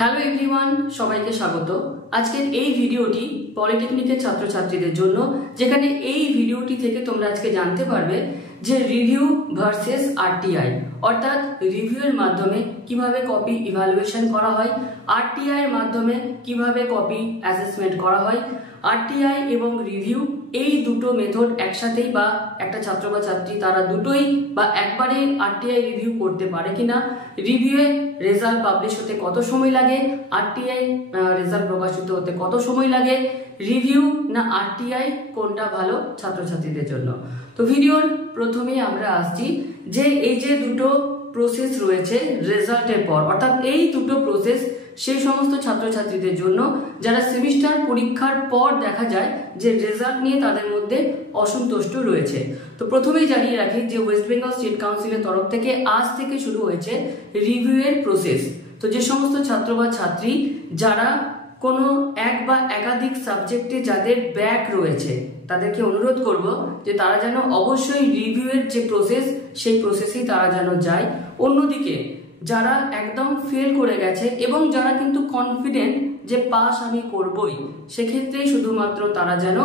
Hello everyone, সবাইকে স্বাগত। আজকের এই ভিডিওটি পলিটেকনিকের ছাত্রছাত্রীদের জন্য, যেখানে এই ভিডিওটি থেকে তোমরা আজকে জানতে পারবে যে রিভিউ ভার্সেস আরটিআই, অর্থাৎ রিভিউয়ের মাধ্যমে কিভাবে কপি ইভ্যালুয়েশন করা হয়, আরটিআই এর মাধ্যমে কিভাবে কপি অ্যাসেসমেন্ট করা হয়। আরটিআই এবং রিভিউ এই দুটো মেথড একসাথেই বা একটা ছাত্র বা ছাত্রী তারা দুটোই বা একবারে আরটিআই রিভিউ করতে পারে কিনা, রিভিউয়ে রেজাল্ট পাবলিশ হতে কত সময় লাগে, আরটিআই রেজাল্ট প্রকাশিত হতে কত সময় লাগে, রিভিউ না আরটিআই কোনটা ভালো ছাত্রছাত্রীদের জন্য। তো ভিডিওর প্রথমেই আমরা আসছি যে এই যে দুটো প্রসেস রয়েছে রেজাল্টের পর, অর্থাৎ এই দুটো প্রসেস সেই সমস্ত ছাত্রছাত্রীদের জন্য যারা সেমিস্টার পরীক্ষার পর দেখা যায় যে রেজাল্ট নিয়ে তাদের মধ্যে অসন্তুষ্ট রয়েছে। তো প্রথমেই জানিয়ে রাখি যে ওয়েস্ট বেঙ্গল স্টেট কাউন্সিলের তরফ থেকে আজ থেকে শুরু হয়েছে রিভিউয়ের প্রসেস। তো যে সমস্ত ছাত্র বা ছাত্রী যারা কোনো এক বা একাধিক সাবজেক্টে যাদের ব্যাক রয়েছে তাদেরকে অনুরোধ করব যে তারা যেন অবশ্যই রিভিউয়ের যে প্রসেস সেই প্রসেসেই তারা যেন যায়। অন্যদিকে যারা একদম ফেল করে গেছে এবং যারা কিন্তু কনফিডেন্ট যে পাস আমি করবই, সেক্ষেত্রেই শুধুমাত্র তারা যেন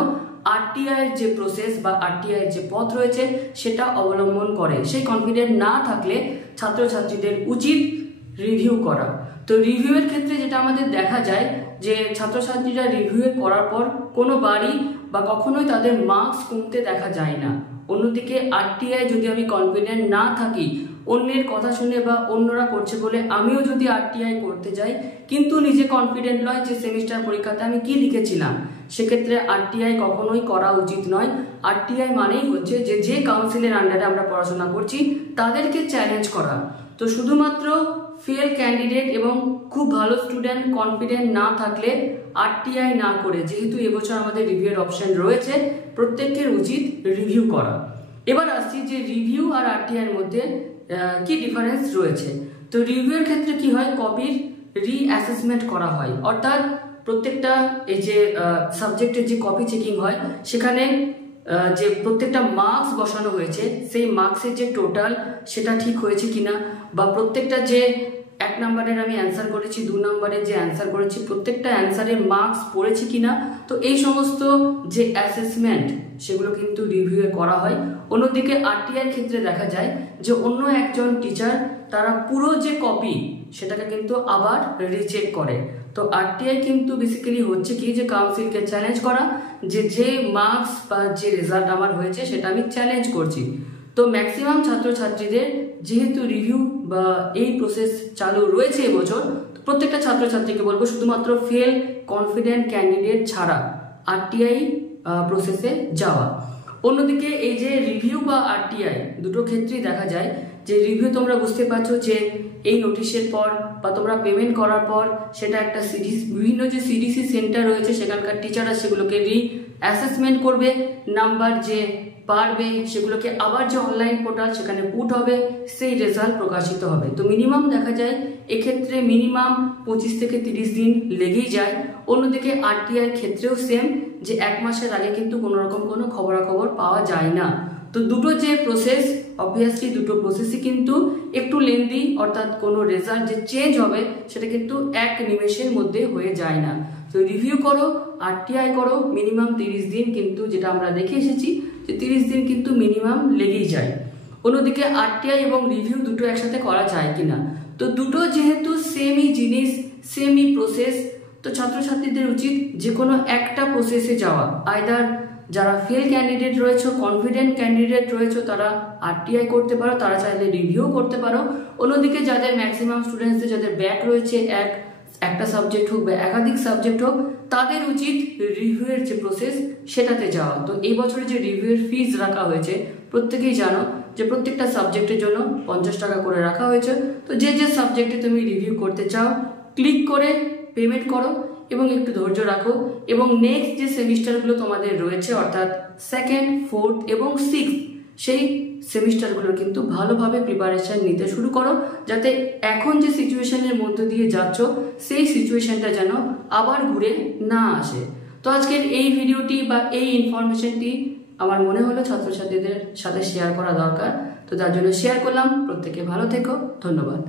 আরটিআই এর যে প্রসেস বা আরটিআই এর যে পথ রয়েছে সেটা অবলম্বন করে। সেই কনফিডেন্ট না থাকলে ছাত্রছাত্রীদের উচিত রিভিউ করা। তো রিভিউয়ের ক্ষেত্রে যেটা আমাদের দেখা যায় যে ছাত্রছাত্রীরা রিভিউ করার পর কোনো বারই বা কখনোই তাদের মার্কস কমতে দেখা যায় না। অন্যদিকে আরটিআই যদি আমি কনফিডেন্ট না থাকি, অন্যের কথা শুনে বা অন্যরা করছে বলে আমিও যদি আরটিআই করতে যাই কিন্তু নিজে কনফিডেন্ট নয় যে সেমিস্টার পরীক্ষাতে আমি কি লিখেছিলাম, সেক্ষেত্রে আরটিআই কখনোই করা উচিত নয়। আরটিআই মানেই হচ্ছে যে যে কাউন্সিলের আন্ডারে আমরা পড়াশোনা করছি তাদেরকে চ্যালেঞ্জ করা। তো শুধুমাত্র ফেল ক্যান্ডিডেট এবং খুব ভালো স্টুডেন্ট কনফিডেন্ট না থাকলে আরটিআই না করে, যেহেতু এবছর আমাদের রিভিউয়ের অপশন রয়েছে, প্রত্যেকের উচিত রিভিউ করা। এবার আসছি যে রিভিউ আর আরটিআই এর মধ্যে কি ডিফারেন্স রয়েছে। তো রিভিউয়ের ক্ষেত্রে কি হয়, কপির রিঅ্যাসেসমেন্ট করা হয়, অর্থাৎ প্রত্যেকটা এই যে সাবজেক্টের যে কপি চেকিং হয় সেখানে যে প্রত্যেকটা মার্কস বসানো হয়েছে সেই মার্কসের যে টোটাল সেটা ঠিক হয়েছে কিনা, বা প্রত্যেকটা যে 1 নম্বরের আমি অ্যান্সার করেছি, 2 নম্বরের যে অ্যান্সার করেছি প্রত্যেকটা অ্যান্সারের মার্কস পড়েছে কিনা, তো এই সমস্ত যে অ্যাসেসমেন্ট সেগুলো কিন্তু রিভিউয়ে করা হয়। অন্যদিকে আরটিআই ক্ষেত্রে দেখা যায় যে অন্য একজন টিচার তারা পুরো যে কপি সেটাকে কিন্তু আবার রিচেক করে। তো আরটিআই কিন্তু বেসিক্যালি হচ্ছে কি যে কাউন্সিলকে চ্যালেঞ্জ করা, যে যে মার্কস বা যে রেজাল্ট আমার হয়েছে সেটা আমি চ্যালেঞ্জ করছি। তো ম্যাক্সিমাম ছাত্রছাত্রীদের যেহেতু রিভিউ বা এই প্রসেস চালু রয়েছে এবছর, প্রত্যেকটা ছাত্রছাত্রীকে বলবো শুধুমাত্র ফেল কনফিডেন্ট ক্যান্ডিডেট ছাড়া আরটিআই প্রসেসে যাওয়া। অন্যদিকে এই যে রিভিউ বা আরটিআই দুটো ক্ষেত্রেই দেখা যায় যে রিভিউ তোমরা বুঝতে পারছো যে এই নোটিশের পর বা তোমরা পেমেন্ট করার পর সেটা একটা বিভিন্ন যে সিডিসি সেন্টার রয়েছে সেখানকার টিচাররা সেগুলোকে অ্যাসেসমেন্ট করবে, নাম্বার যে পারবে সেগুলোকে আবার যে অনলাইন পোর্টাল সেখানে পুট হবে, সেই রেজাল্ট প্রকাশিত হবে। তো মিনিমাম দেখা যায় এক্ষেত্রে মিনিমাম 25 থেকে 30 দিন লেগেই যায়। অন্যদিকে আরটিআই ক্ষেত্রেও সেম, যে 1 মাসের আগে কিন্তু কোনো রকম কোনো খবরাখবর পাওয়া যায় না। তো দুটো যে প্রসেস, অবভিয়াসলি দুটো প্রসেসই কিন্তু একটু লেন্দি, অর্থাৎ কোনো রেজাল্ট যে চেঞ্জ হবে সেটা কিন্তু 1 নিমেষের মধ্যে হয়ে যায় না। তো রিভিউ করো আরটিআই করো, মিনিমাম 30 দিন কিন্তু যেটা আমরা দেখে এসেছি যে 30 দিন কিন্তু মিনিমাম লেগেই যায়। অন্যদিকে আরটিআই এবং রিভিউ দুটো একসাথে করা যায় কিনা, তো দুটো যেহেতু সেমই জিনিস সেমই প্রসেস, তো ছাত্রছাত্রীদের উচিত যে কোনো একটা প্রসেসে যাওয়া। আইদার যারা ফেল ক্যান্ডিডেট রয়েছে, কনফিডেন্ট ক্যান্ডিডেট রয়েছে, তারা আরটিআই করতে পারো, তারা চাইলে রিভিউ করতে পারো। অন্যদিকে যাদের ম্যাক্সিমাম স্টুডেন্টসদের যাদের ব্যাক রয়েছে একটা সাবজেক্ট হোক বা একাধিক সাবজেক্ট হোক, তাদের উচিত রিভিউয়ের যে প্রসেস সেটাতে যাওয়া। তো এই বছরে যে রিভিউয়ের ফিজ রাখা হয়েছে প্রত্যেকেই জানো যে প্রত্যেকটা সাবজেক্টের জন্য 50 টাকা করে রাখা হয়েছে। তো যে যে সাবজেক্টে তুমি রিভিউ করতে চাও ক্লিক করে পেমেন্ট করো এবং একটু ধৈর্য রাখো, এবং নেক্সট যে সেমিস্টারগুলো তোমাদের রয়েছে অর্থাৎ 2nd, 4th এবং 6th সেই সেমিস্টারগুলো কিন্তু ভালোভাবে প্রিপারেশন নিতে শুরু করো, যাতে এখন যে সিচুয়েশনের মধ্য দিয়ে যাচ্ছ সেই সিচুয়েশনটা যেন আবার ঘুরে না আসে। তো আজকের এই ভিডিওটি বা এই ইনফরমেশনটি আমার মনে হলো ছাত্রছাত্রীদের সাথে শেয়ার করা দরকার, তো তার জন্য শেয়ার করলাম। প্রত্যেকে ভালো থেকো, ধন্যবাদ।